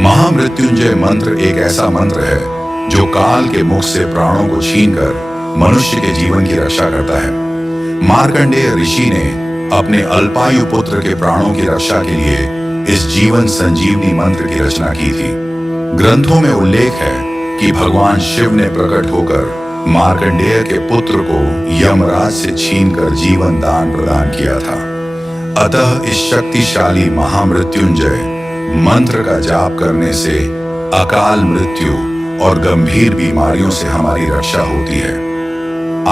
महामृत्युंजय मंत्र एक ऐसा मंत्र है जो काल के मुख से प्राणों को छीनकर मनुष्य के जीवन की रक्षा करता है। मार्कंडेय ऋषि ने अपने अल्पायु पुत्र के प्राणों की रक्षा के लिए इस जीवन संजीवनी मंत्र की रचना की थी। ग्रंथों में उल्लेख है कि भगवान शिव ने प्रकट होकर मार्कंडेय के पुत्र को यमराज से छीनकर जीवन दान प्रदान किया था। अतः इस शक्तिशाली महामृत्युंजय मंत्र का जाप करने से अकाल मृत्यु और गंभीर बीमारियों से हमारी रक्षा होती है।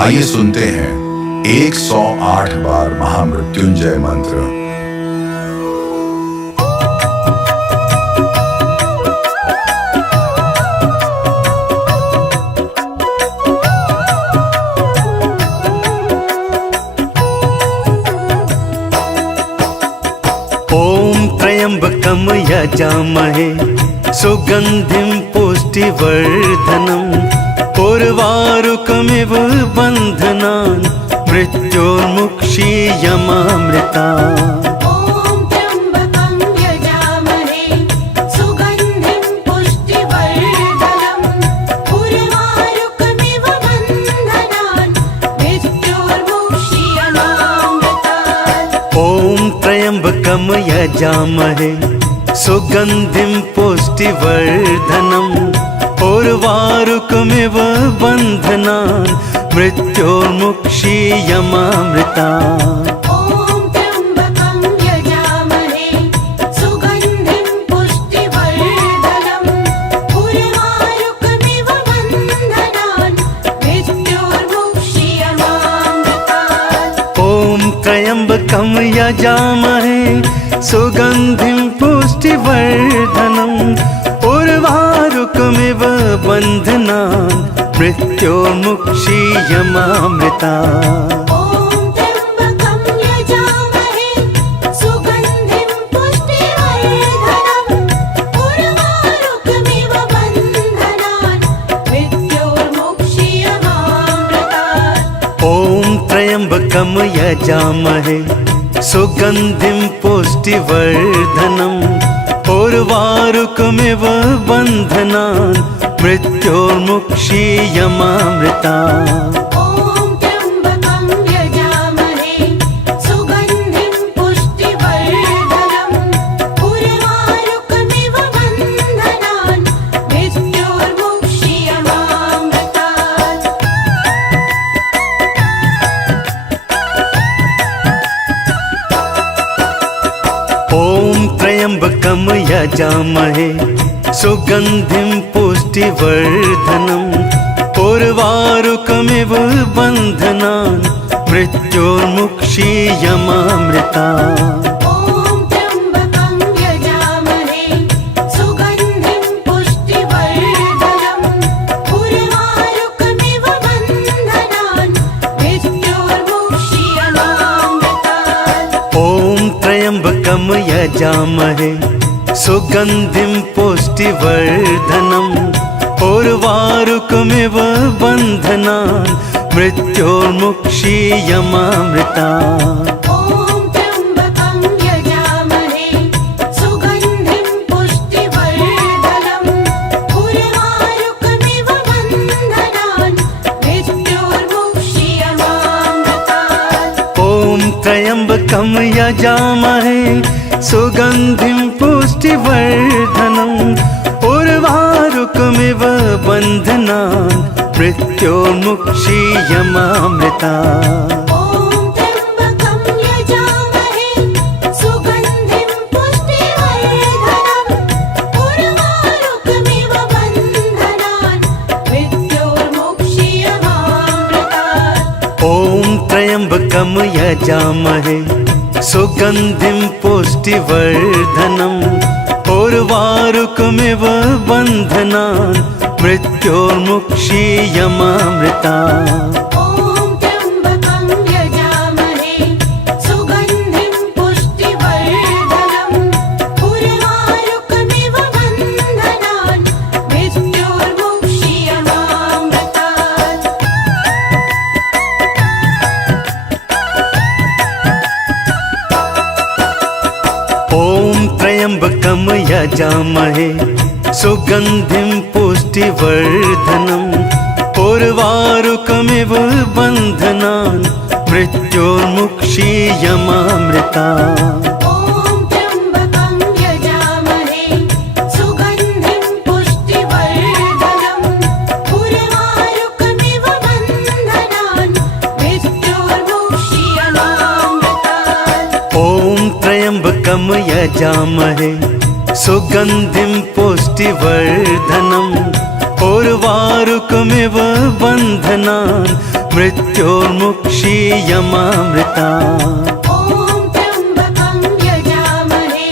आइए सुनते हैं 108 बार महामृत्युंजय मंत्र। त्र्यंबकं यजामहे सुगंधिं पुष्टिवर्धनम् उर्वारुकमिव बन्धनान् मृत्योर्मुक्षीयमामृतात्। त्र्यंबकं यजामहे सुगंधिं पुष्टिवर्धनम् उर्वारुकमिव बन्धनान् मृत्योर्मुक्षीयमामृतात्। त्र्यंबकं यजामहे सुगंधिं पुष्टिवर्धनम् उर्वारुकमिव बन्धनान् मृत्योर्मुक्षीयमामृतात्। त्र्यंबकं यजामहे सुगंधिं पुष्टिवर्धनम् उर्वारुकमिव बन्धनान् मृत्योर्मुक्षीयमामृतात्। त्र्यंबकं यजामहे सुगंधिं पुष्टिवर्धनम् उर्वारुकमिव बन्धनान् मृत्योर्मुक्षीयमामृतात्। त्र्यंबकं यजामहे सुगंधिं पुष्टिवर्धनम् उर्वारुकमिव बन्धनान् मृत्योर्मुक्षीयमामृतात्। त्र्यंबकं यजामहे सुगंधिं पुष्टिवर्धनम् उर्वारुकमिव बन्धनान् मृत्योर्मुक्षीयमामृतात्। त्र्यंबकं यजामहे सुगंधिं पुष्टिवर्धनम् उर्वारुकमिव बन्धनान् मृत्योर्मुक्षीयमामृतात्। त्र्यंबकं यजामहे सुगन्धिं पुष्टिवर्धनम् उर्वारुकमिव बन्धनान् मृत्योर्मुक्षीयमामृता। ॐ त्र्यम्बकं यजामहे सुगन्धिं पुष्टिवर्धनम् उर्वारुकमिव बन्धनान् मृत्योर्मुक्षीयमामृतात्। ॐ त्र्यम्बकं यजामहे सुगन्धिं पुष्टिवर्धनम् उर्वारुकमिव बन्धनान् मृत्योर्मुक्षीयमामृता। ॐ त्र्यम्बकं यजामहे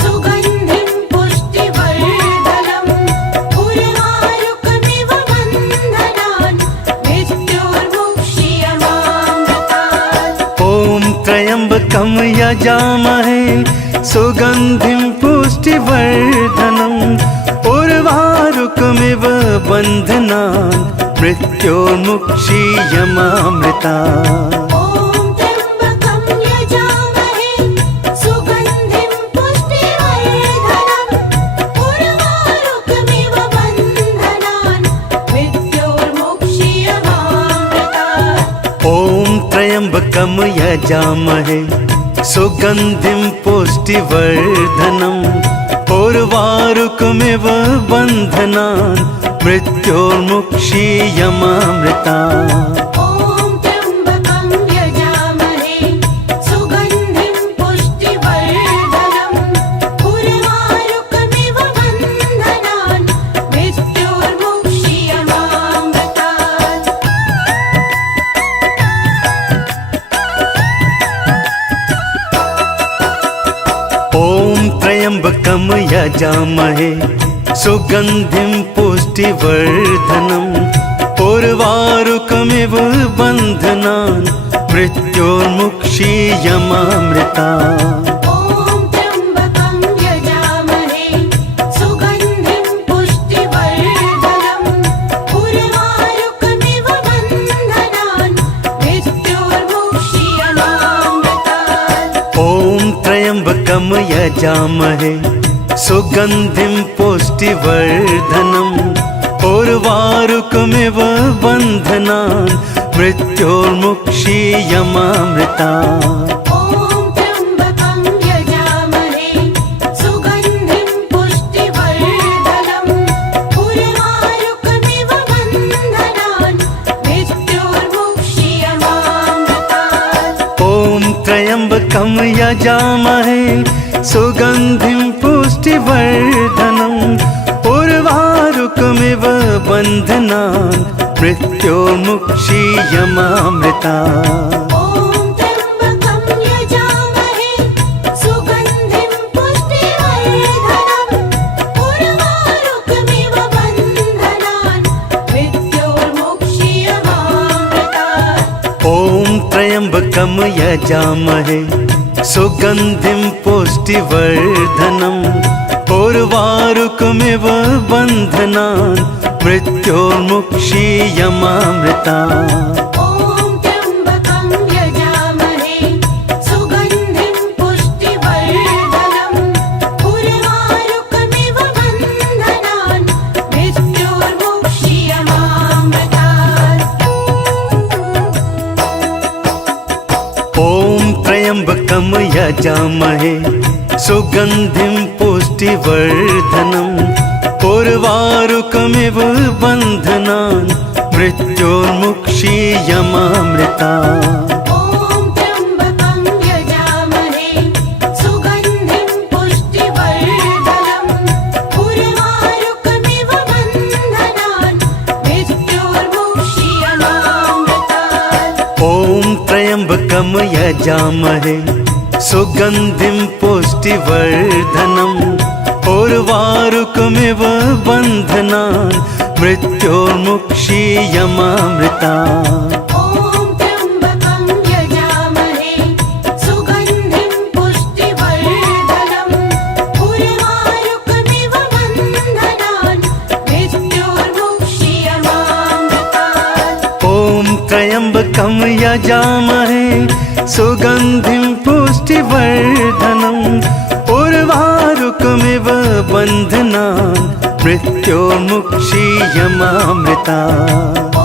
सुगन्धिं पुष्टिवर्धनम् उर्वारुकमिव बन्धनान् मृत्योर्मुक्षीयमामृतात्। ॐ त्र्यम्बकं यजामहे सुगन्धिं पुष्टिवर्धनम् उर्वारुकमिव बन्धनान् मृत्योर्मुक्षीयमामृता। ॐ त्र्यम्बकं यजामहे सुगन्धिं पुष्टिवर्धनम् उर्वारुकमिव बन्धनान् मृत्योर्मुक्षीयमामृतात्। ॐ त्र्यम्बकं यजामहे सुगन्धिं पुष्टिवर्धनम् उर्वारुकमिव बन्धनान् मृत्योर्मुक्षीयमामृता। ॐ त्र्यम्बकं यजामहे सुगन्धिं पुष्टिवर्धनम् उर्वारुकमिव बन्धनान् मृत्योर्मुक्षीयमामृतात्। ॐ त्र्यम्बकं यजामहे सुगन्धिं पुष्टिवर्धनम् उर्वारुकमिव बन्धनान् मृत्योर्मुक्षीयमामृता। ॐ त्र्यम्बकं यजामहे सुगन्धिं पुष्टिवर्धनम् उर्वारुकमिव बन्धनान् मृत्योर्मुक्षीयमामृतात्। ॐ त्र्यम्बकं यजामहे सुगन्धिं पुष्टिवर्धनम् उर्वारुकमिव बन्धनान् मृत्योर्मुक्षीयमामृता। ॐ त्र्यम्बकं यजामहे सुगन्धिं पुष्टिवर्धनम् उर्वारुकमिव बन्धनान् मृत्योर्मुक्षीयमामृतात्। ॐ त्र्यम्बकं यजामहे सुगन्धिं पुष्टिवर्धनम् उर्वारुकमिव बन्धनान् मृत्योर्मुक्षीयमामृता। ॐ त्र्यम्बकं यजामहे सुगन्धिं पुष्टिवर्धनम् उर्वारुकमिव बन्धनान् मृत्योर्मुक्षीयमामृतात्। ॐ त्र्यम्बकं यजामहे सुगन्धिं पुष्टिवर्धनम् उर्वारुकमिव बन्धनान् मृत्योर्मुक्षीयमामृता। ॐ त्र्यम्बकं यजामहे सुगन्धिं पुष्टिवर्धनम् उर्वारुकमिव बन्धनान् मृत्योर्मुक्षीयमामृतात्। ॐ त्र्यम्बकं यजामहे सुगन्धिं पुष्टिवर्धनम् उर्वारुकमिव बन्धनान् मृत्योर्मुक्षीयमामृता। ॐ त्र्यम्बकं यजामहे सुगन्धिं पुष्टिवर्धनम् उर्वारुकमिव बन्धनान् मृत्योर्मुक्षीयमामृतात्। ॐ त्र्यम्बकं यजामहे सुगन्धिं पुष्टिवर्धनम् उर्वारुकमिव बन्धनान् मृत्योर्मुक्षीयमामृता। ॐ त्र्यम्बकं यजामहे सुगन्धिं पुष्टिवर्धनम् उर्वारुकमिव बन्धनान् मृत्योर्मुक्षीयमामृतात्। ॐ त्र्यम्बकं यजामहे सुगन्धिं पुष्टिवर्धनम् उर्वारुकमिव बन्धनान् मृत्योर्मुक्षीयमामृता। ॐ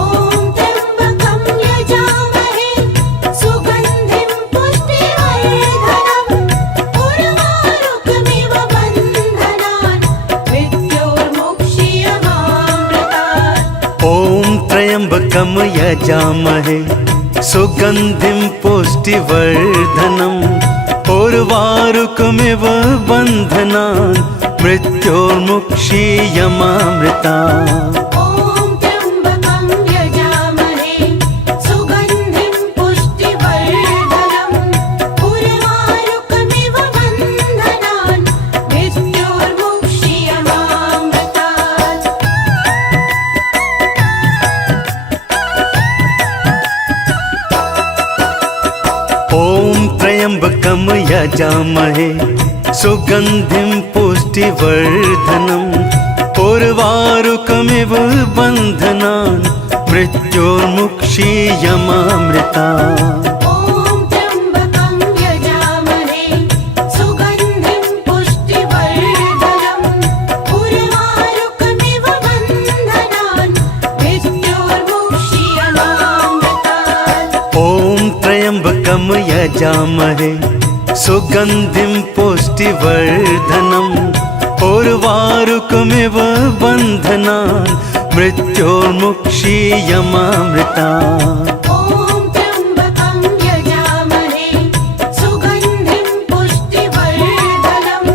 त्र्यम्बकं यजामहे सुगन्धिं पुष्टिवर्धनम् उर्वारुकमिव बन्धनान् मृत्योर्मुक्षीयमामृतात्। ॐ त्र्यम्बकं यजामहे सुगन्धिं पुष्टिवर्धनम् उर्वारुकमिव बन्धनान् मृत्योर्मुक्षीयमामृता। ॐ त्र्यम्बकं यजामहे सुगन्धिं पुष्टिवर्धनम् उर्वारुकमिव बन्धनान् मृत्योर्मुक्षीयमामृतात्। ॐ त्र्यम्बकं यजामहे सुगन्धिं पुष्टिवर्धनम् उर्वारुकमिव बन्धनान् मृत्योर्मुक्षीयमामृता। ॐ त्र्यम्बकं यजामहे सुगन्धिं पुष्टिवर्धनम् उर्वारुकमिव बन्धनान् मृत्योर्मुक्षीयमामृतात्। ॐ त्र्यम्बकं यजामहे सुगन्धिं पुष्टिवर्धनम् उर्वारुकमिव बन्धनान् मृत्योर्मुक्षीयमामृता। ॐ त्र्यम्बकं यजामहे सुगन्धिं पुष्टिवर्धनम्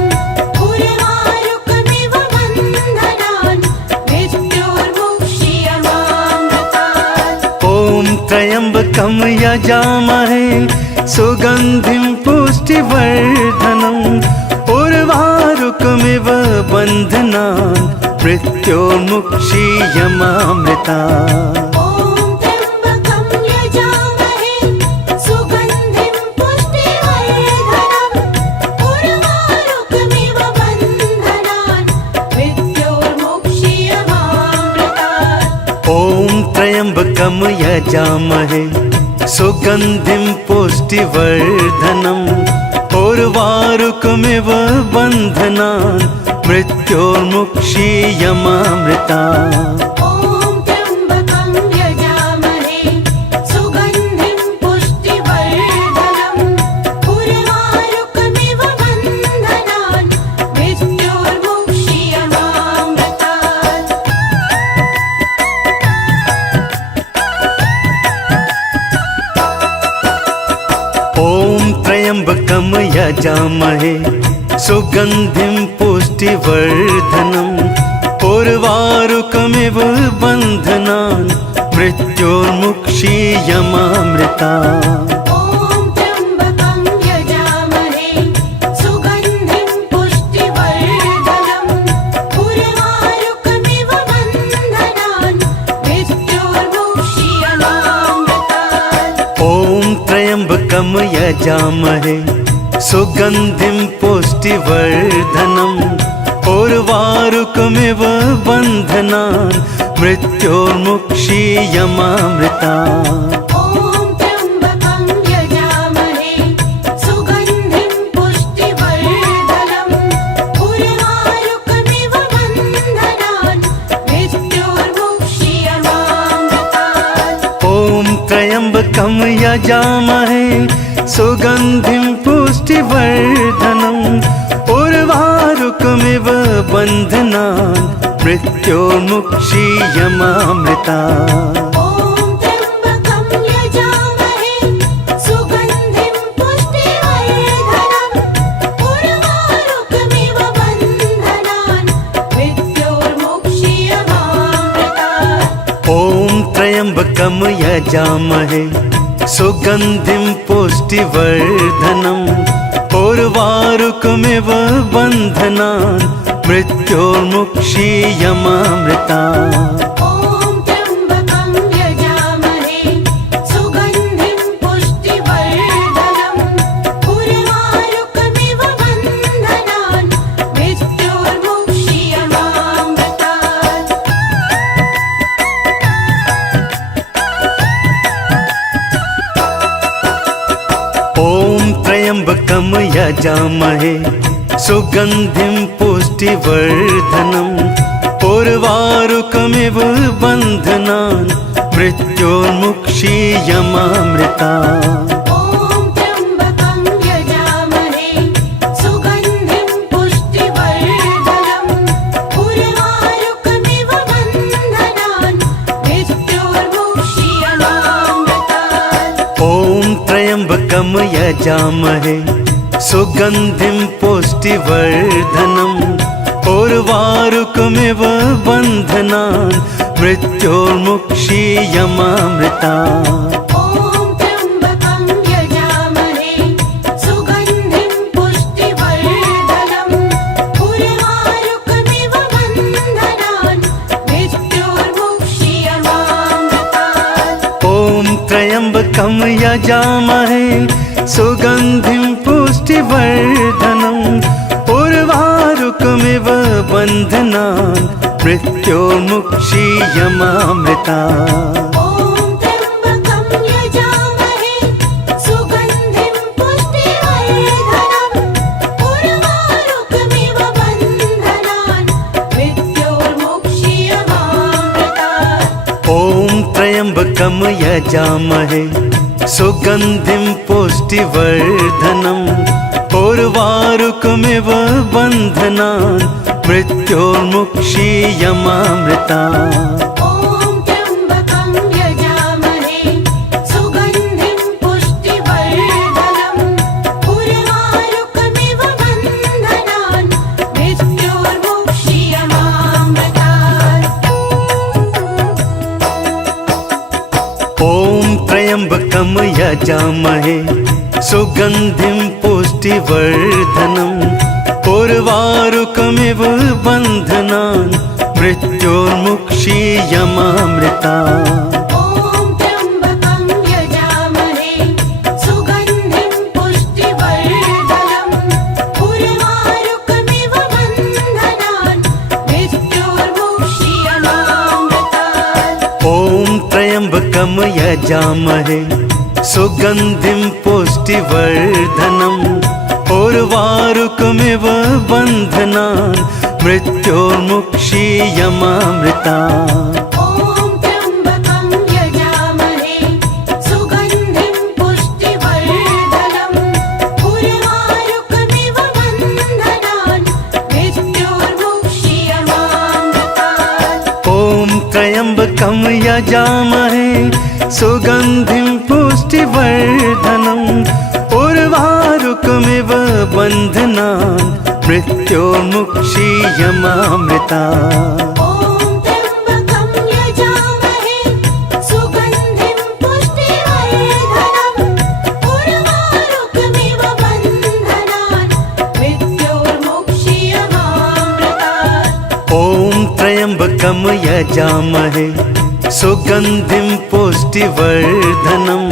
उर्वारुकमिव बन्धनान् मृत्योर्मुक्षीयमामृतात्। ॐ त्र्यम्बकं यजामहे सुगन्धिं पुष्टिवर्धनम् उर्वारुकमिव बन्धनान् मृत्योर्मुक्षीयमामृता। ॐ त्र्यम्बकं यजामहे सुगन्धिं पुष्टिवर्धनम् उर्वारुकमिव बन्धनान् मृत्योर्मुक्षीयमामृतात्। ॐ त्र्यम्बकं यजामहे सुगन्धिं पुष्टिवर्धनम् उर्वारुकमिव बन्धनान् मृत्योर्मुक्षीयमामृता। ॐ त्र्यम्बकं यजामहे सुगन्धिं पुष्टिवर्धनम् उर्वारुकमिव बन्धनान् मृत्योर्मुक्षीयमामृतात्। ॐ त्र्यम्बकं यजामहे सुगन्धिं पुष्टिवर्धनम् उर्वारुकमिव बन्धनान् मृत्योर्मुक्षीयमामृता। ॐ त्र्यम्बकं यजामहे सुगन्धिं पुष्टिवर्धनम् उर्वारुकमिव बन्धनान् मृत्योर्मुक्षीयमामृतात्। ॐ त्र्यम्बकं यजामहे सुगन्धिं पुष्टिवर्धनम् उर्वारुकमिव बन्धनान् मृत्योर्मुक्षीयमामृता। ॐ त्र्यम्बकं यजामहे सुगन्धिं पुष्टिवर्धनम् उर्वारुकमिव बन्धनान् मृत्योर्मुक्षीयमामृतात्। ॐ त्र्यम्बकं यजामहे सुगन्धिं पुष्टिवर्धनम् उर्वारुकमिव बन्धनान् मृत्योर्मुक्षीयमामृता। ॐ त्र्यम्बकं यजामहे सुगन्धिं पुष्टिवर्धनम् उर्वारुकमिव बन्धनान् मृत्योर्मुक्षीयमामृतात्। ॐ त्र्यम्बकं यजामहे सुगन्धिं पुष्टिवर्धनम् उर्वारुकमिव बन्धनान् मृत्योर्मुक्षीयमामृता। ॐ त्र्यम्बकं यजामहे सुगन्धिं पुष्टिवर्धनम् उर्वारुकमिव बन्धनान् मृत्योर्मुक्षीयमामृतात्। त्र्यम्बकं यजामहे सुगन्धिं पुष्टिवर्धनम् उर्वारुकमिव बन्धनान् मृत्योर्मुक्षीयमामृता ॐ त्र्यम्बकं यजामहे सुगन्धिं पुष्टिवर्धनम् उर्वारुकमिव बन्धनान् मृत्योर्मुक्षीयमामृतात् ॐ त्र्यम्बकं यजामहे सुगन्धिं पुष्टिवर्धनम् उर्वारुकमिव बन्धनान् मृत्योर्मुक्षीयमामृता ॐ त्र्यम्बकं यजामहे सुगन्धिं पुष्टिवर्धनम् उर्वारुकमिव बन्धनान् मृत्योर्मुक्षीयमामृतात् ॐ त्र्यम्बकं यजामहे सुगन्धिं पुष्टिवर्धनम् उर्वारुकमिव बन्धनान् मृत्योर्मुक्षीयमामृता ॐ त्र्यम्बकं यजामहे सुगन्धिं पुष्टिवर्धनम् उर्वारुकमिव बन्धनान् मृत्योर्मुक्षीयमामृतात् ॐ त्र्यम्बकं यजामहे सुगन्धिं पुष्टिवर्धनम् उर्वारुकमिव बन्धनान् मृत्योर्मुक्षीयमामृता ॐ त्र्यम्बकं यजामहे सुगन्धिं पुष्टिवर्धनम् उर्वारुकमिव बन्धनान् मृत्योर्मुक्षीयमामृतात् ॐ त्र्यम्बकं यजामहे सुगन्धिं पुष्टिवर्धनम् उर्वारुकमिव बन्धनान् मृत्योर्मुक्षीयमामृता ॐ त्र्यम्बकं यजामहे सुगन्धिं पुष्टिवर्धनम् उर्वारुकमिव बन्धनान् मृत्योर्मुक्षीयमामृतात् ॐ त्र्यम्बकं यजामहे सुगन्धिं पुष्टिवर्धनम् उर्वारुकमिव बन्धनान् मृत्योर्मुक्षीयमामृता ॐ त्र्यम्बकं यजामहे सुगन्धिं पुष्टिवर्धनम् उर्वारुकमिव बन्धनान् मृत्योर्मुक्षीयमामृतात् ॐ त्र्यम्बकं यजामहे सुगन्धिं पुष्टिवर्धनम् उर्वारुकमिव बन्धनान् मृत्योर्मुक्षीयमामृता ॐ त्र्यम्बकं यजामहे सुगन्धिं पुष्टिवर्धनम् उर्वारुकमिव बन्धनान् मृत्योर्मुक्षीयमामृतात् ॐ त्र्यम्बकं यजामहे सुगन्धिं पुष्टिवर्धनम्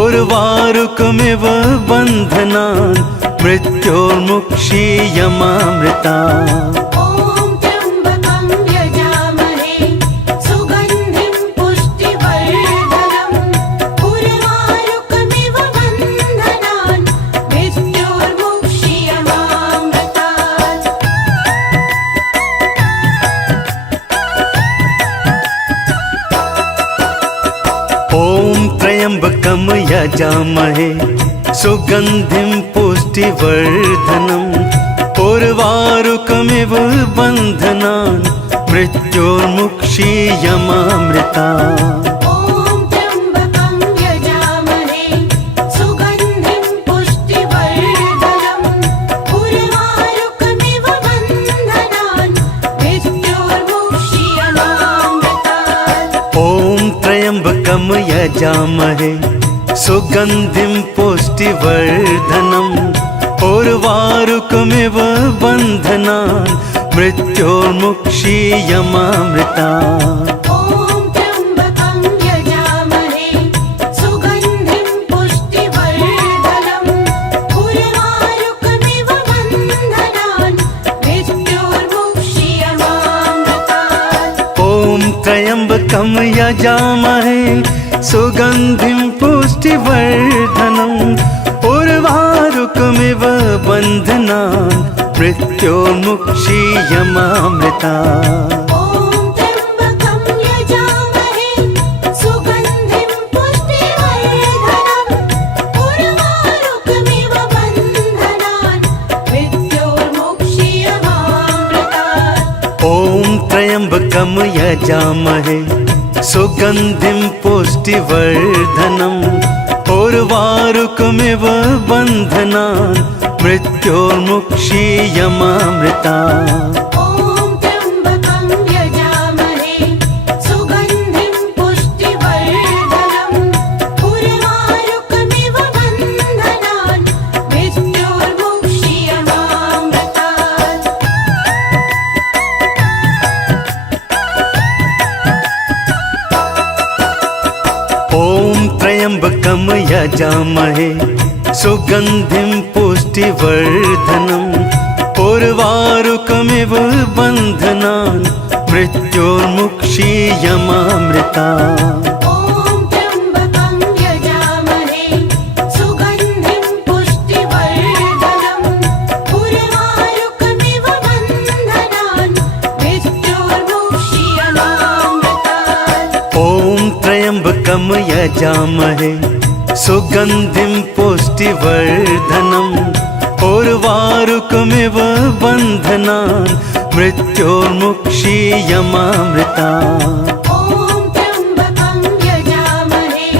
उर्वारुकमिव बन्धनान् मृत्योर्मुक्षीयमामृता ॐ त्र्यम्बकं यजामहे सुगन्धिं पुष्टिवर्धनम् उर्वारुकमिव बन्धनान् मृत्योर्मुक्षीयमामृतात् ॐ त्र्यम्बकं यजामहे सुगन्धिं पुष्टिवर्धनम् उर्वारुकमिव बन्धनान् मृत्योर्मुक्षीयमामृता ॐ त्र्यम्बकं यजामहे सुगन्धिं पुष्टिवर्धनम् उर्वारुकमिव बन्धनान् मृत्योर्मुक्षीयमामृतात् ॐ त्र्यम्बकं यजामहे सुगन्धिं पुष्टिवर्धनम् उर्वारुकमिव बन्धनान् मृत्योर्मुक्षीयमामृता ॐ त्र्यम्बकं यजामहे सुगन्धिं पुष्टिवर्धनम् उर्वारुकमिव बन्धनान् मृत्योर्मुक्षीयमामृतात् ॐ त्र्यम्बकं यजामहे सुगन्धिं पुष्टिवर्धनम् उर्वारुकमिव बन्धनान् मृत्योर्मुक्षीयमामृता ॐ त्र्यम्बकं यजामहे सुगन्धिं पुष्टिवर्धनम् उर्वारुकमिव बन्धनान् मृत्योर्मुक्षीयमामृतात्। ॐ त्र्यम्बकं यजामहे सुगन्धिं पुष्टिवर्धनम् उर्वारुकमिव बन्धनान् मृत्योर्मुक्षीयमामृतात्। ॐ त्र्यम्बकं यजामहे सुगन्धिं पुष्टिवर्धनम् उर्वारुकमिव बन्धनान् मृत्योर्मुक्षीयमामृतात्। ॐ त्र्यम्बकं यजामहे सुगन्धिं पुष्टिवर्धनम् उर्वारुकमिव बन्धनान् मृत्योर्मुक्षीयमामृतात्। ॐ त्र्यम्बकं यजामहे सुगन्धिं पुष्टिवर्धनम् उर्वारुकमिव बन्धनान् मृत्योर्मुक्षीयमामृतात्। ॐ त्र्यम्बकं यजामहे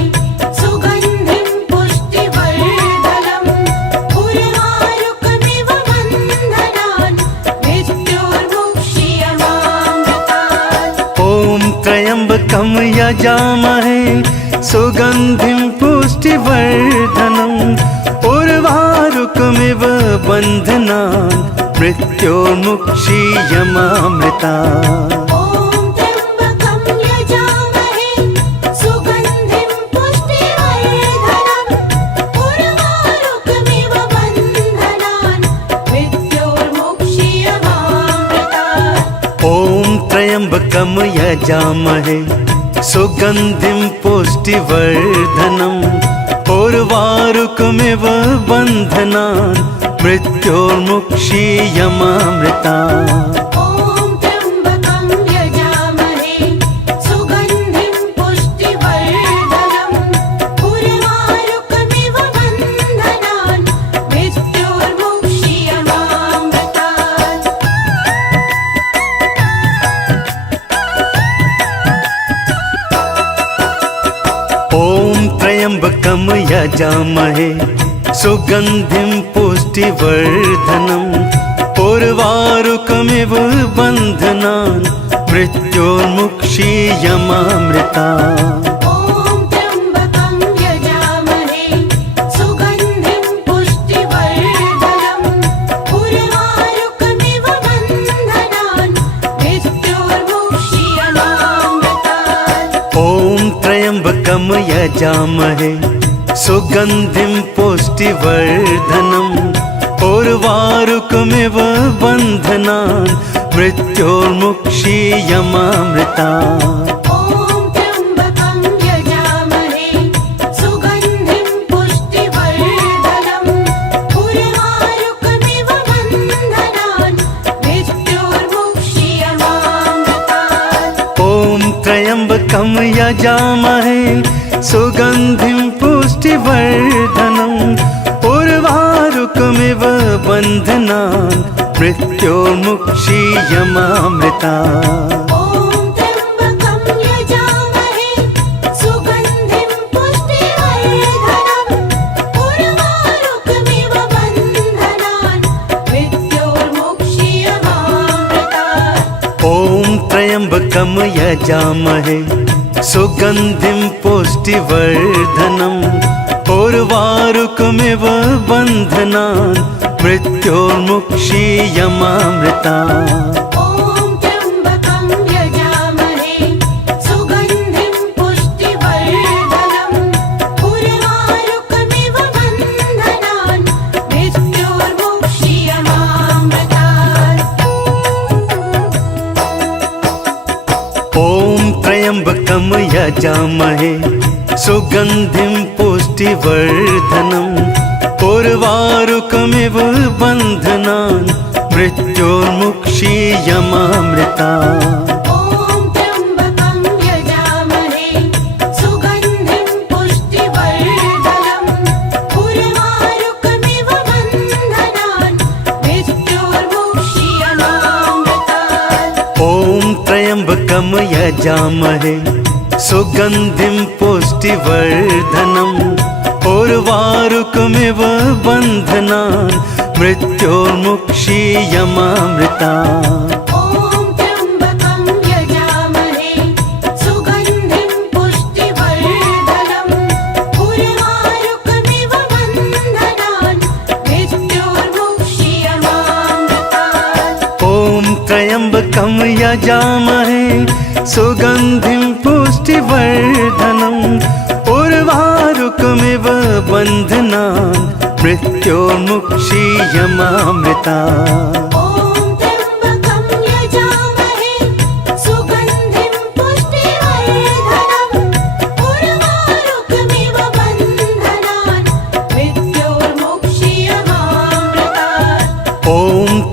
सुगन्धिं पुष्टिवर्धनम् उर्वारुकमिव बन्धनान् मृत्योर्मुक्षीयमामृतात्। ॐ त्र्यम्बकं यजामहे सुगन्धिं पुष्टिवर्धनम् उर्वारुकमिव बन्धनान् मृत्योर्मुक्षीयमामृतात्। ॐ त्र्यम्बकं यजामहे सुगन्धिं पुष्टिवर्धनम् उर्वारुकमिव बन्धनान् मृत्योर्मुक्षीयमामृतात्। ॐ त्र्यम्बकं यजामहे सुगन्धिं पुष्टिवर्धनम् उर्वारुकमिव बन्धनान् मृत्योर्मुक्षीयमामृतात्। ॐ त्र्यम्बकं यजामहे सुगन्धिं पुष्टिवर्धनम् उर्वारुकमिव बन्धनान् मृत्योर्मुक्षीयमामृतात्। ॐ त्र्यम्बकं यजामहे सुगन्धिं पुष्टिवर्धनम् उर्वारुकमिव बन्धनान् मृत्योर्मुक्षीयमामृतात्। ॐ त्र्यम्बकं यजामहे सुगन्धिं पुष्टिवर्धनम् उर्वारुकमिव बन्धनान् मृत्योर्मुक्षीयमामृतात्। ॐ त्र्यम्बकं यजामहे सुगन्धिं पुष्टिवर्धनम् उर्वारुकमिव बन्धनान् मृत्योर्मुक्षीयमामृतात्। ॐ त्र्यम्बकं यजामहे सुगन्धिं पुष्टिवर्धनम् उर्वारुकमिव बन्धनान् मृत्योर्मुक्षीयमामृतात्। ॐ त्र्यम्बकं यजामहे सुगन्धिं पुष्टिवर्धनम् उर्वारुकमिव बन्धनान् मृत्योर्मुक्षीयमामृतात्। ॐ त्र्यम्बकं यजामहे सुगन्धिं पुष्टिवर्धनम् उर्वारुकमिव बन्धनान् मृत्योर्मुक्षीयमामृतात्। ॐ त्र्यम्बकं यजामहे सुगन्धिं पुष्टिवर्धनम् उर्वारुकमिव बन्धनान् मृत्योर्मुक्षीयमामृतात्। ॐ त्र्यम्बकं यजामहे सुगन्धिं पुष्टिवर्धनम् उर्वारुकमिव बन्धनान् मृत्योर्मुक्षीयमामृतात्। ॐ त्र्यम्बकं यजामहे सुगन्धिं पुष्टिवर्धनम् उर्वारुकमिव बन्धनान् मृत्योर्मुक्षीयमामृतात्। ॐ त्र्यम्बकं यजामहे सुगन्धिं पुष्टिवर्धनम् उर्वारुकमिव बन्धनान् मृत्योर्मुक्षीयमामृतात्। ॐ त्र्यम्बकं यजामहे सुगन्धिं पुष्टिवर्धनम् उर्वारुकमिव बन्धनान् मृत्योर्मुक्षीयमामृतात् ॐ त्र्यम्बकं यजामहे सुगन्धिं पुष्टिवर्धनम् उर्वारुकमिव बन्धनान् मृत्योर्मुक्षीयमामृतात् ॐ त्र्यम्बकं यजामहे सुगन्धिं पुष्टिवर्धनम् उर्वारुकमिव बन्धनान् मृत्योर्मुक्षीयमामृतात् ॐ त्र्यम्बकं यजामहे सुगन्धिं पुष्टिवर्धनम् उर्वारुकमिव बन्धनान् मृत्योर्मुक्षीयमामृतात् ॐ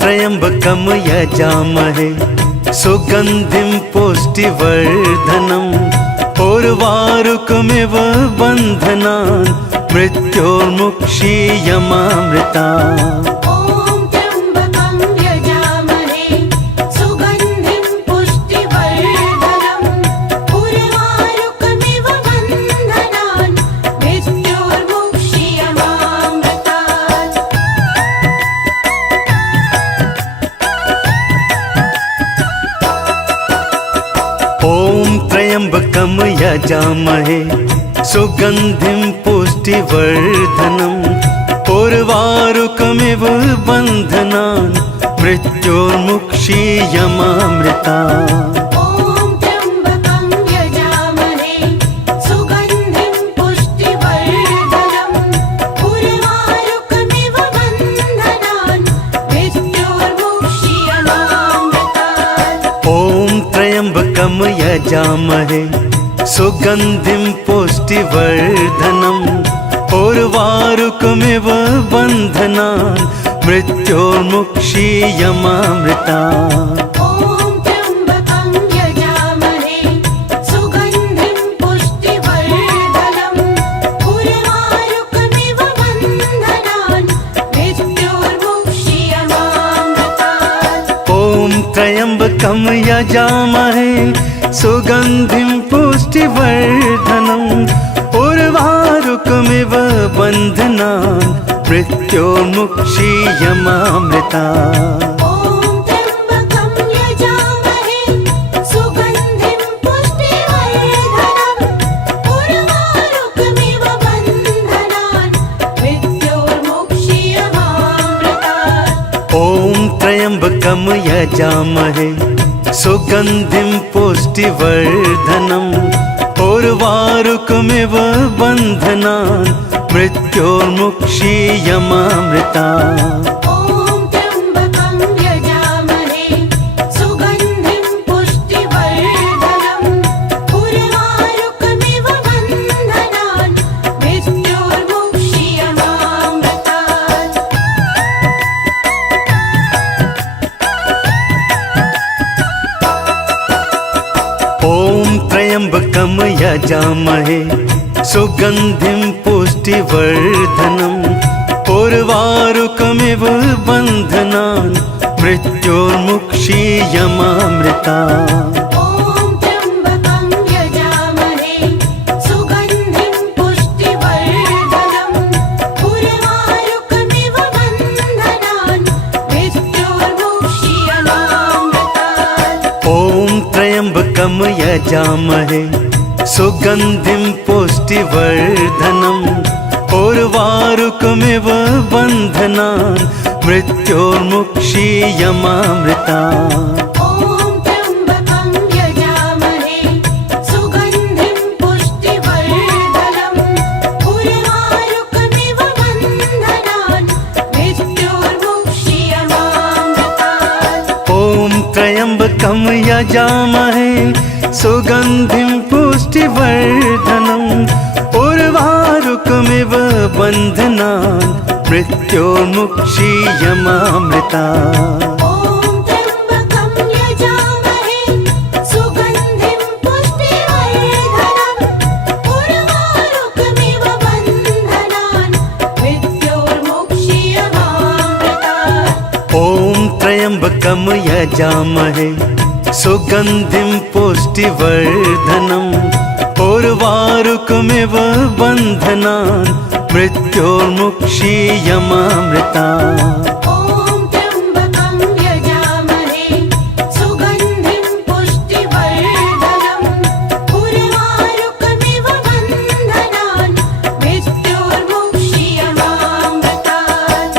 त्र्यम्बकं यजामहे सुगन्धिं पुष्टिवर्धनम् उर्वारुकमिव बन्धनान् मृत्योर्मुक्षीयमामृतात् ॐ त्र्यम्बकं यजामहे सुगन्धिं पुष्टिवर्धनम् उर्वारुकमिव बन्धनान् मृत्योर्मुक्षीयमामृतात् ॐ त्र्यम्बकं यजामहे सुगन्धिं पुष्टिवर्धनम् उर्वारुकमिव बन्धनान् मृत्योर्मुक्षीयमामृतात् ॐ त्र्यम्बकं यजामहे सुगन्धिं पुष्टिवर्धनम् उर्वारुकमिव बन्धनान् मृत्योर्मुक्षीयमामृतात् ॐ त्र्यम्बकं यजामहे सुगन्धिं पुष्टिवर्धनम् उर्वारुकमिव बन्धनान् मृत्योर्मुक्षीयमामृतात् ॐ त्र्यम्बकं यजामहे सुगन्धिं पुष्टिवर्धनम् उर्वारुकमिव बन्धनान् मृत्योर्मुक्षीयमामृतात् ॐ त्र्यम्बकं यजामहे सुगन्धिं पुष्टिवर्धनम् उर्वारुकमिव बन्धनान् मृत्योर्मुक्षीयमामृतात् ॐ त्र्यम्बकं यजामहे सुगन्धिं पुष्टिवर्धनम् उर्वारुकमिव बन्धनान् मृत्योर्मुक्षीयमामृतात् ॐ त्र्यम्बकं यजामहे सुगन्धिं पुष्टिवर्धनम् उर्वारुकमिव बन्धनान् मृत्योर्मुक्षीयमामृतात् ॐ त्र्यम्बकं यजामहे सुगन्धिं पुष्टिवर्धनम् उर्वारुकमिव बन्धनान् मृत्योर्मुक्षीयमामृतात् ॐ त्र्यम्बकं यजामहे सुगन्धिं पुष्टिवर्धनम् उर्वारुकमिव बन्धनान् मृत्योर्मुक्षीयमामृतात् ॐ त्र्यम्बकं यजामहे सुगन्धिं पुष्टिवर्धनम् उर्वारुकमिव बन्धनान् मृत्योर्मुक्षीयमामृतात् ॐ त्र्यम्बकं यजामहे सुगन्धिं पुष्टिवर्धनम् उर्वारुकमिव बन्धनान् मृत्योर्मुक्षीयमामृतात् ॐ त्र्यम्बकं यजामहे सुगन्धिं पुष्टिवर्धनम् उर्वारुकमिव बन्धनान् मृत्योर्मुक्षीयमामृतात् ॐ त्र्यम्बकं यजामहे सुगन्धिं पुष्टिवर्धनम् उर्वारुकमिव बन्धनान् मृत्योर्मुक्षीयमामृतात् ॐ त्र्यम्बकं यजामहे सुगन्धिं पुष्टिवर्धनम् उर्वारुकमिव बन्धनान् मृत्योर्मुक्षीयमामृतात् ॐ त्र्यम्बकं यजामहे सुगन्धिं पुष्टिवर्धनम् उर्वारुकमिव बन्धनान् मृत्योर्मुक्षीयमामृता ॐ त्र्यम्बकं यजामहे सुगन्धिं पुष्टिवर्धनम् उर्वारुकमिव बन्धनान् मृत्योर्मुक्षीयमामृतात्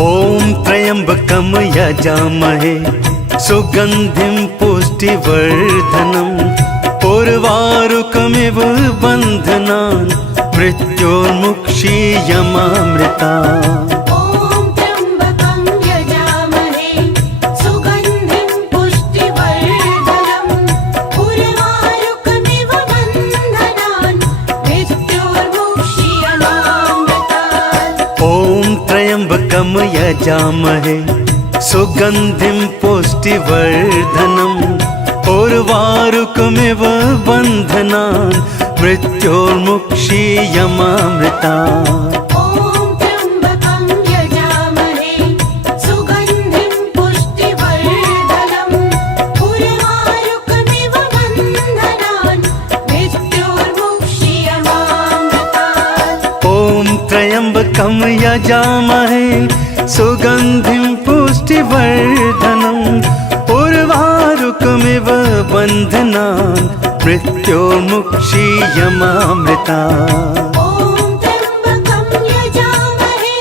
ॐ त्र्यम्बकं यजामहे सुगन्धिं पुष्टिवर्धनम् उर्वारुकमिव बन्धनान् मृत्योर्मुक्षीयमामृता ॐ त्र्यम्बकं यजामहे सुगन्धिं पुष्टिवर्धनम् उर्वारुकमिव बन्धनान् मृत्योर्मुक्षीयमामृतात् ॐ त्र्यम्बकं यजामहे सुगन्धिं पुष्टिवर्धनम् उर्वारुकमिव बन्धनान् मृत्योर्मुक्षीयमामृता ॐ त्र्यम्बकं यजामहे सुगन्धिं पुष्टिवर्धनम् उर्वारुकमिव बन्धनान् मृत्योर्मुक्षीयमामृतात् ॐ त्र्यम्बकं यजामहे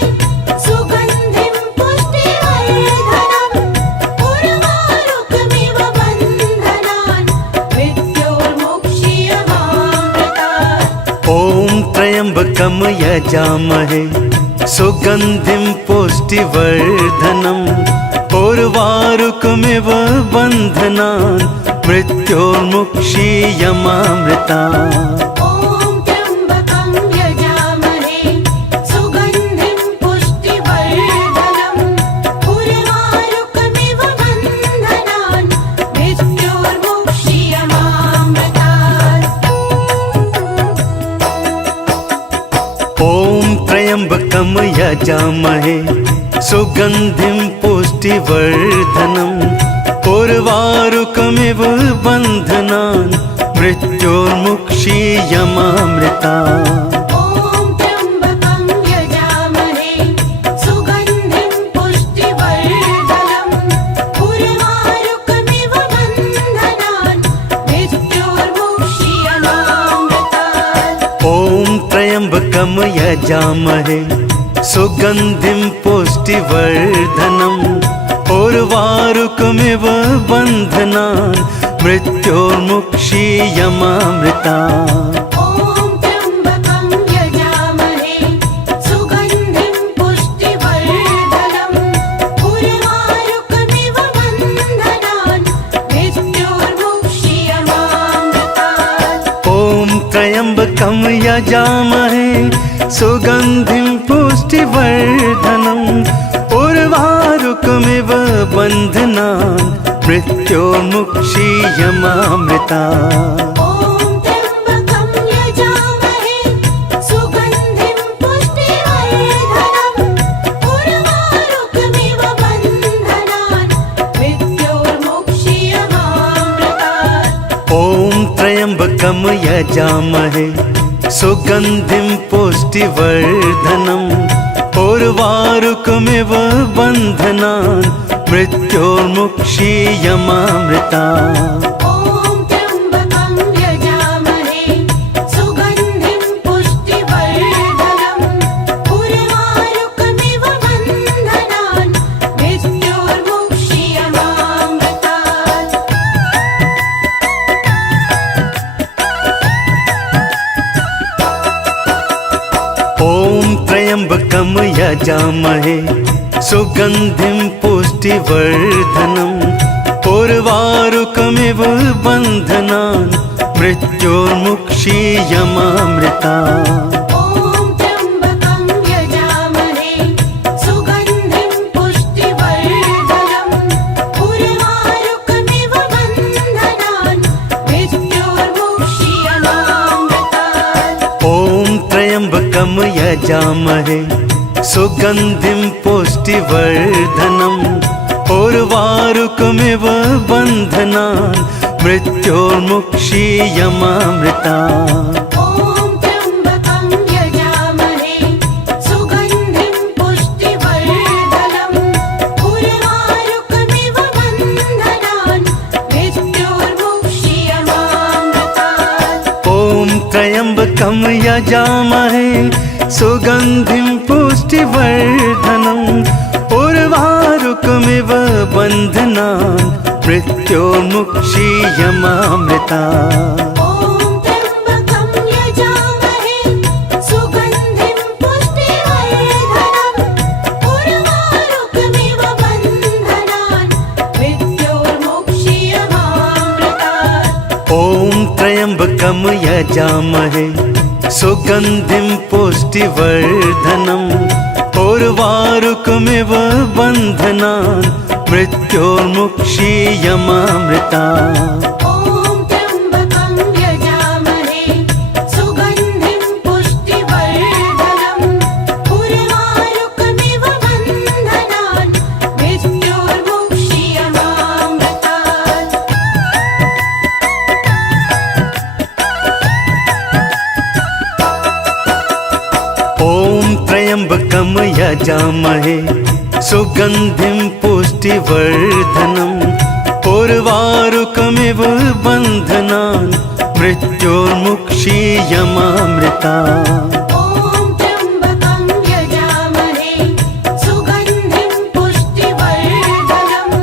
सुगन्धिं पुष्टिवर्धनम् उर्वारुकमिव बन्धनान् मृत्योर्मुक्षीयमामृता ॐ त्र्यम्बकं यजामहे सुगन्धिं पुष्टिवर्धनम् उर्वारुकमिव बन्धनान् मृत्योर्मुक्षीयमामृतात् ॐ त्र्यम्बकं यजामहे सुगन्धिं पुष्टिवर्धनम् उर्वारुकमिव बन्धनान् मृत्योर्मुक्षीयमामृता ॐ त्र्यम्बकं यजामहे सुगन्धिं पुष्टिवर्धनम् उर्वारुकमिव बन्धनान् मृत्योर्मुक्षीयमामृतात् ॐ त्र्यम्बकं यजामहे सुगन्धिं पुष्टिवर्धनम् उर्वारुकमिव बन्धनान् मृत्योर्मुक्षीयमामृता ॐ त्र्यम्बकं यजामहे सुगन्धिं पुष्टिवर्धनम् उर्वारुकमिव बन्धनान् मृत्योर्मुक्षीयमामृतात् ॐ त्र्यम्बकं यजामहे सुगन्धिं पुष्टिवर्धनम् उर्वारुकमिव बन्धनान् मृत्योर्मुक्षीयमामृता ॐ त्र्यम्बकं यजामहे सुगन्धिं पुष्टिवर्धनम् उर्वारुकमिव बन्धनान् मृत्योर्मुक्षीयमामृतात् ॐ त्र्यम्बकं यजामहे सुगन्धिं पुष्टिवर्धनम् उर्वारुकमिव बन्धनान् मृत्योर्मुक्षीयमामृता ॐ त्र्यम्बकं यजामहे सुगन्धिं पुष्टिवर्धनम् उर्वारुकमिव बन्धनान् मृत्योर्मुक्षीयमामृतात् ॐ त्र्यम्बकं यजामहे सुगन्धिं पुष्टिवर्धनम् उर्वारुकमिव बन्धनान् मृत्योर्मुक्षीयमामृता ॐ त्र्यम्बकं यजामहे सुगन्धिं पुष्टिवर्धनम् उर्वारुकमिव बन्धनान् मृत्योर्मुक्षीयमामृतात् ॐ त्र्यम्बकं यजामहे सुगन्धिं पुष्टिवर्धनम् उर्वारुकमिव बन्धनान् मृत्योर्मुक्षीयमामृता ॐ त्र्यम्बकं यजामहे सुगन्धिं पुष्टिवर्धनम् उर्वारुकमिव बन्धनान् मृत्योर्मुक्षीयमामृतात् ॐ त्र्यम्बकं यजामहे सुगन्धिं पुष्टिवर्धनम् उर्वारुकमिव बन्धनान् मृत्योर्मुक्षीयमामृता ॐ त्र्यम्बकं यजामहे सुगन्धिं पुष्टिवर्धनम् उर्वारुकमिव बन्धनान् मृत्योर्मुक्षीयमामृतात् ॐ त्र्यम्बकं यजामहे सुगन्धिं पुष्टिवर्धनम् उर्वारुकमिव बन्धनान् मृत्योर्मुक्षीयमामृता ॐ त्र्यम्बकं यजामहे सुगन्धिं पुष्टिवर्धनम् उर्वारुकमिव बन्धनान् मृत्योर्मुक्षीयमामृतात् ॐ त्र्यम्बकं यजामहे सुगन्धिं पुष्टिवर्धनम् उर्वारुकमिव बन्धनान् मृत्योर्मुक्षीयमामृता ॐ त्र्यम्बकं यजामहे सुगन्धिं पुष्टिवर्धनम् उर्वारुकमिव बन्धनान् मृत्योर्मुक्षीयमामृतात् ॐ त्र्यम्बकं यजामहे सुगन्धिं पुष्टिवर्धनम्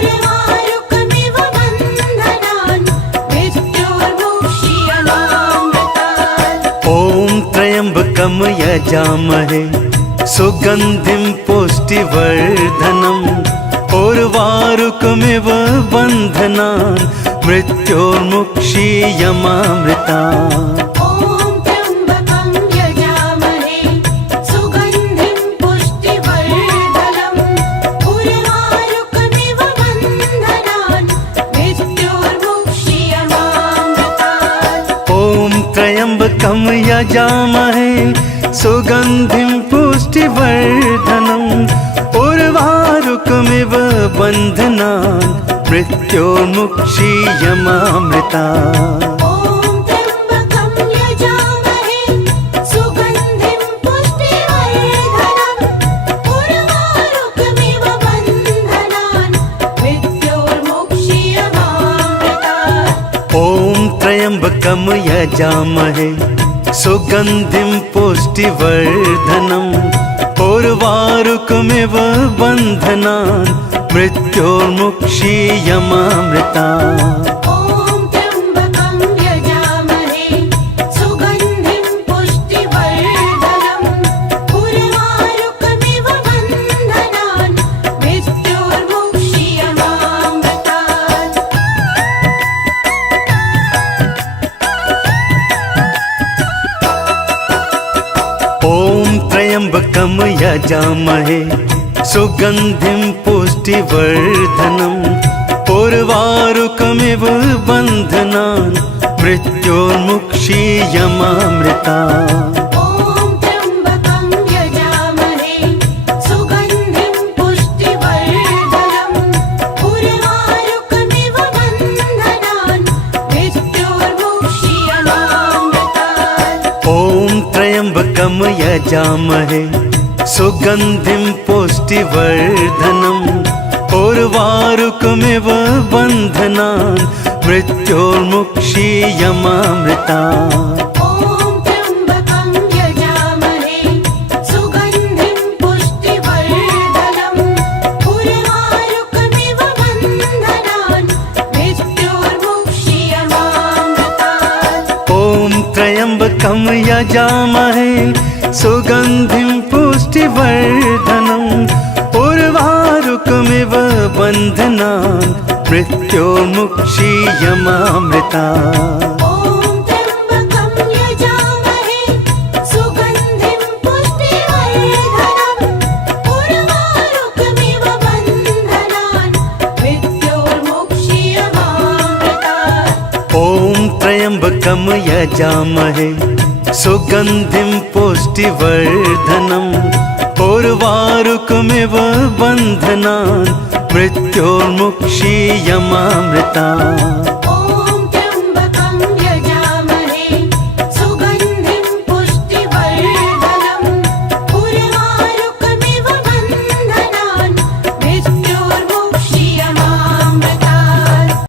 उर्वारुकमिव बन्धनान् मृत्योर्मुक्षीयमामृता ॐ त्र्यम्बकं यजामहे सुगन्धिं पुष्टिवर्धनम् उर्वारुकमिव बन्धनान् मृत्योर्मुक्षीयमामृतात् ॐ त्र्यम्बकं यजामहे सुगन्धिं पुष्टिवर्धनम् उर्वारुकमिव बन्धनान् मृत्योर्मुक्षीयमामृता ॐ त्र्यम्बकं यजामहे सुगन्धिं पुष्टिवर्धनम् उर्वारुकमिव बन्धनान् मृत्योर्मुक्षीयमामृतात् ॐ त्र्यम्बकं यजामहे सुगन्धिं पुष्टिवर्धनम् उर्वारुकमिव बन्धनान् मृत्योर्मुक्षीयमामृता ॐ त्र्यम्बकं यजामहे सुगन्धिं पुष्टिवर्धनम् उर्वारुकमिव बन्धनान् मृत्योर्मुक्षीयमामृतात् ॐ त्र्यम्बकं यजामहे सुगन्धिं पुष्टिवर्धनम् उर्वारुकमिव बन्धनान् मृत्योर्मुक्षीयमामृता ॐ त्र्यम्बकं यजामहे सुगन्धिं पुष्टिवर्धनम् उर्वारुकमिव बन्धनान् मृत्योर्मुक्षीयमामृतात् ॐ त्र्यम्बकं यजामहे सुगन्धिं पुष्टिवर्धनम् उर्वारुकमिव बन्धनान् मृत्योर्मुक्षीयमामृता ॐ त्र्यम्बकं यजामहे सुगन्धिं पुष्टिवर्धनम् उर्वारुकमिव बन्धनान् मृत्योर्मुक्षीयमामृतात् ॐ त्र्यम्बकं यजामहे सुगन्धिं पुष्टिवर्धनम् उर्वारुकमिव बन्धनान् मृत्योर्मुक्षीयमामृता ॐ त्र्यम्बकं यजामहे सुगन्धिं पुष्टिवर्धनम् उर्वारुकमिव बन्धनान् मृत्योर्मुक्षीयमामृतात् ॐ त्र्यम्बकं यजामहे सुगन्धिं पुष्टिवर्धनम् उर्वारुकमिव बन्धनान् मृत्योर्मुक्षीयमामृता ॐ त्र्यम्बकं यजामहे सुगन्धिं पुष्टिवर्धनम् उर्वारुकमिव बन्धनान् मृत्योर्मुक्षीयमामृतात् ॐ त्र्यम्बकं यजामहे सुगन्धिं पुष्टिवर्धनम् उर्वारुकमिव बन्धनान् मृत्योर्मुक्षीयमामृतात्